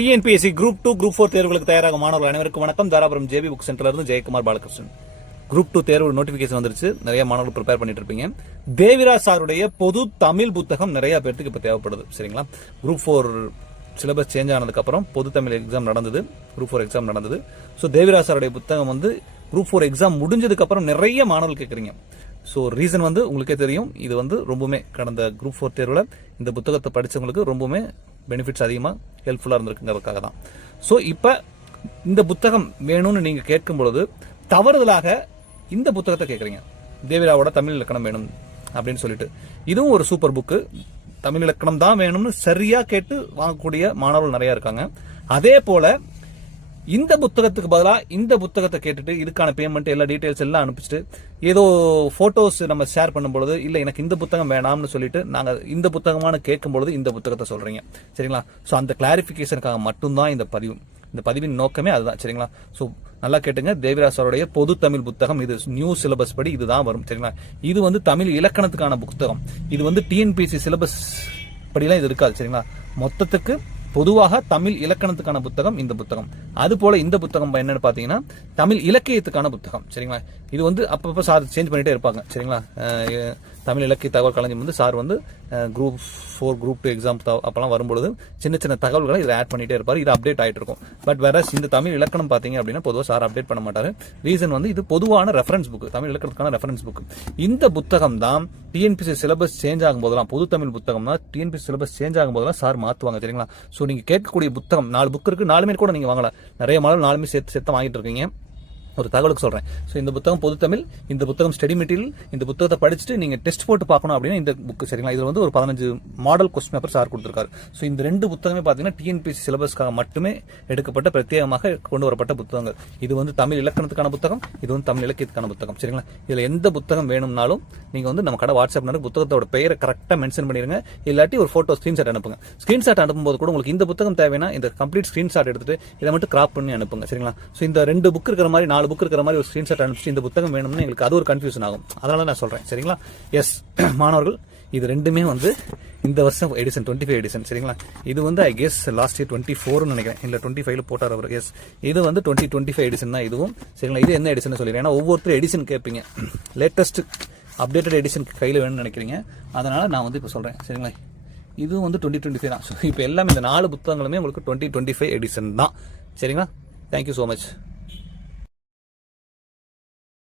TNPSC group 2 group 4 தேர்வுகளுக்கு தயாராக மாணவர்கள் அனைவருக்கும் வணக்கம். தாராபுரம் ஜேபி புக் சென்டர்ல இருந்து ஜெயக்குமார் பாலகிருஷ்ணன். குரூப் 2 தேர்வு நோட்டிபிகேஷன் வந்துருச்சு. நிறைய மாணவர்கள் ப்ரிப்பேர் பண்ணிட்டு இருப்பீங்க. தேவிராஜ் சாருடைய பொது தமிழ் புத்தகம் நிறைய பேருக்கு இப்ப தேவைப்படுது. சரிங்களா? குரூப் 4 சிலபஸ் சேஞ்ச் ஆனதுக்கு அப்புறம் பொது தமிழ் எக்ஸாம் நடந்தது. குரூப் 4 எக்ஸாம் நடந்தது. ஸோ தேவிராஜ் சாருடைய புத்தகம் வந்து குரூப் 4 எக்ஸாம் முடிஞ்சதுக்கு அப்புறம் நிறைய மாணவர்கள் கேட்குறீங்க. ஸோ ரீசன் வந்து உங்களுக்கே தெரியும். இது வந்து ரொம்பவுமே கடந்த குரூப் 4 தேர்வில் இந்த புத்தகத்தை படித்தவங்களுக்கு ரொம்பவுமே பெனிஃபிட்ஸ் அதிகமாக ஹெல்ப்ஃபுல்லாக இருந்திருக்குங்கிறதுக்காக தான். ஸோ இப்போ இந்த புத்தகம் வேணும்னு நீங்கள் கேட்கும் பொழுது தவறுதலாக இந்த புத்தகத்தை கேட்குறீங்க. தேவிராவோட தமிழ் இலக்கணம் வேணும் அப்படின்னு சொல்லிட்டு. இதுவும் ஒரு சூப்பர் புக்கு. தமிழ் இலக்கணம் தான் வேணும்னு சரியாக கேட்டு வாங்கக்கூடிய மாணவர்கள் நிறையா இருக்காங்க. அதே போல இந்த புத்தகத்துக்கு பதிலாக இந்த புத்தகத்தை கேட்டுட்டு இதுக்கான பேமெண்ட் எல்லா டீடைல்ஸ் எல்லாம் அனுப்பிச்சிட்டு ஏதோ போட்டோஸ் நம்ம ஷேர் பண்ணும்பொழுது இல்லை எனக்கு இந்த புத்தகம் வேணாம்னு சொல்லிட்டு நாங்கள் இந்த புத்தகமான கேட்கும் பொழுது இந்த புத்தகத்தை சொல்றீங்க. சரிங்களா? ஸோ அந்த கிளாரிபிகேஷனுக்காக மட்டும்தான் இந்த பதிவு. இந்த பதிவின் நோக்கமே அதுதான். சரிங்களா? ஸோ நல்லா கேட்டுங்க. தேவிராஜ் சாருடைய பொது தமிழ் புத்தகம் இது நியூ சிலபஸ் படி இதுதான் வரும். சரிங்களா? இது வந்து தமிழ் இலக்கணத்துக்கான புத்தகம். இது வந்து டிஎன்பிஎஸ்சி சிலபஸ் படிலாம் இது இருக்காது. சரிங்களா? மொத்தத்துக்கு பொதுவாக தமிழ் இலக்கணத்துக்கான புத்தகம் இந்த புத்தகம். அது போல இந்த புத்தகம் என்னன்னு பாத்தீங்கன்னா தமிழ் இலக்கியத்துக்கான புத்தகம். சரிங்களா? இது வந்து அப்பப்போ சார் சேஞ்ச் பண்ணிட்டே இருப்பாங்க. சரிங்களா? தமிழ் இலக்கிய தகவல் களஞ்சியம் வந்து சார் வந்து குரூப் 4 குரூப் 2 எக்ஸாம் அப்பெல்லாம் வரும்பொழுது சின்ன சின்ன தகவல்களை இதில் ஆட் பண்ணிட்டே இருப்பார். இது அப்டேட் ஆகிட்டு இருக்கும். பட் வேற இந்த தமிழ் இலக்கணம் பார்த்தீங்க அப்படின்னா பொதுவாக சார் அப்டேட் பண்ண மாட்டார். ரீசன் வந்து இது பொதுவான ரெஃபரன்ஸ் புக், தமிழ் இலக்கணத்துக்கான ரெஃபரன்ஸ் புக். இந்த புத்தகம் தான் டிஎன்பிஎஸ்சி சிலபஸ் சேஞ்ச் ஆகும் போதெல்லாம், பொது தமிழ் புத்தகம் தான் டிஎன்பிஎஸ்சி சிலபஸ் சேஞ்ச் ஆகும் போதெல்லாம் சார் மாற்றுவாங்க. சரிங்களா? ஸோ நீங்கள் கேட்கக்கூடிய புத்தகம் 4 புக் இருக்கு. 4மே கூட நீங்கள் வாங்கலாம். நிறைய மாடல் 4மே சேர்த்து வாங்கிட்டு இருக்கீங்க. ஒரு தகவலுக்கு சொல்றேன். ஸோ இந்த புத்தகம் பொது தமிழ், இந்த புத்தகம் ஸ்டடி மெட்டீரியல். இந்த புத்தகத்தை படிச்சுட்டு நீங்க டெஸ்ட் போட்டு பார்க்கணும் அப்படின்னா இந்த புக். சரிங்களா? இது வந்து ஒரு 15 மாடல் கொஸ்டின் பேப்பர் சார் கொடுத்திருக்காரு. ஸோ இந்த 2 புத்தகமே பாத்தீங்கன்னா டிஎன்பிஎஸ்சி சிலபஸ்க்காக மட்டுமே எடுக்கப்பட்ட பிரத்யேகமாக கொண்டு வரப்பட்ட புத்தகங்கள். இது வந்து தமிழ் இலக்கணத்துக்கான புத்தகம், இது வந்து தமிழ் இலக்கியத்துக்கான புத்தகம். சரிங்களா? இதுல எந்த புத்தகம் வேணும்னாலும் நீங்க வந்து நம்ம கடை வாட்ஸ்அப் நம்பர் புத்தகத்தோட பெயரை கரெக்டா மென்ஷன் பண்ணிருங்க. இல்லாட்டி ஒரு போட்டோ ஸ்கிரீன்ஷாட் அனுப்புங்க. ஸ்கிரீன்ஷாட் அனுப்பும்போது கூட உங்களுக்கு இந்த புத்தகம் தேவைன்னா இந்த கம்ப்ளீட் ஸ்கிரீன்ஷாட் எடுத்துட்டு இதை மட்டும் கிராப் பண்ணி அனுப்புங்க. சரிங்களா? ஸோ இந்த 2 புக் இருக்கிற மாதிரி 4 புக் இருக்கிற மாதிரி ஒரு ஸ்கிரீன்ஷாட் அனுப்பிச்சு இந்த புத்தகம் வேணும்னு எங்களுக்கு அது ஒரு கன்ஃபியூஷன் ஆகும். அதனால நான் சொல்றேன். சரிங்களா? எஸ் மாணவர்கள், இது ரெண்டுமே வந்து இந்த வருஷம் எடிஷன் 25 எடிஷன். சரிங்களா? இது வந்து ஐ கெஸ் லாஸ்ட் இயர் 24 நினைக்கிறேன். இல்ல 25 போட்டார் அவர். எஸ், இது வந்து 2025 எடிஷன் தான் இதுவும். சரிங்களா? இது என்ன எடிஷன் சொல்லிடுறேன். ஏன்னா ஒவ்வொருத்தரும் எடிஷன் கேட்பீங்க. லேட்டஸ்ட் அப்டேட்டட் எடிஷன் கையில் வேணும்னு நினைக்கிறீங்க. அதனால நான் வந்து இப்போ சொல்றேன். சரிங்களா? இதுவும் வந்து 2025 தான். ஸோ இப்போ எல்லாமே இந்த 4 புத்தகங்களுமே உங்களுக்கு 2025 எடிஷன் தான். சரிங்களா? Thank you so much.